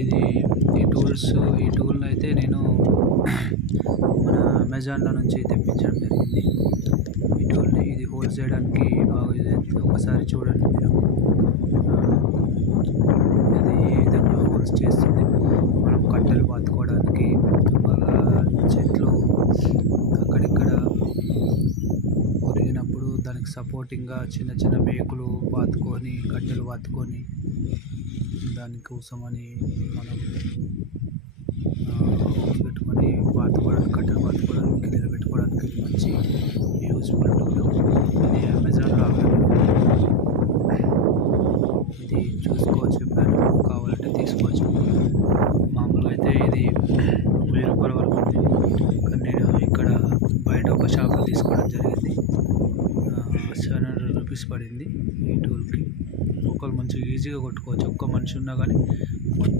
ఇది ఈ టూల్‌ని అయితే నేను మన అమెజాన్‌లో నుంచి తెప్పించడం జరిగింది. ఈ టూల్‌ని ఇది హోల్స్ చేయడానికి బాగా యూజ్ అవుతుంది. ఒకసారి చూడండి మీరు. ఇది ఏ విధంగా హోల్స్ చేస్తుంది. మనం కట్టెలు పాతుకోవడానికి, మళ్ళా చెట్లు అక్కడిక్కడ ఒరిగినప్పుడు దానికి సపోర్టింగ్‌గా చిన్న చిన్న మేకులు పాతుకొని, కట్టెలు పాతుకొని దానికోసమని మనం హోల్స్ పెట్టుకొని పాతుకోవడానికి, కట్టెలు పాతుకోవడానికి, నిలబెట్టుకోవడానికి ఇది మంచి యూజ్‌ఫుల్ టూల్. ఇది అమెజాన్‌లో అవైలబుల్. ఇది చూసుకోవచ్చు, ఎప్పుడైనా కావాలంటే తీసుకోవచ్చు. మామూలుగా అయితే ఇది రూ. 1000 వరకు ఉంది. కానీ నేను ఇక్కడ బయట ఒక షాప్‌లో తీసుకోవడం జరిగింది. రూ. 700 పడింది ఈ టూల్‌కి. ఒకళ్ళు మంచిగా ఈజీగా కొట్టుకోవచ్చు. ఒక్క మనిషి ఉన్నా కానీ మొత్తం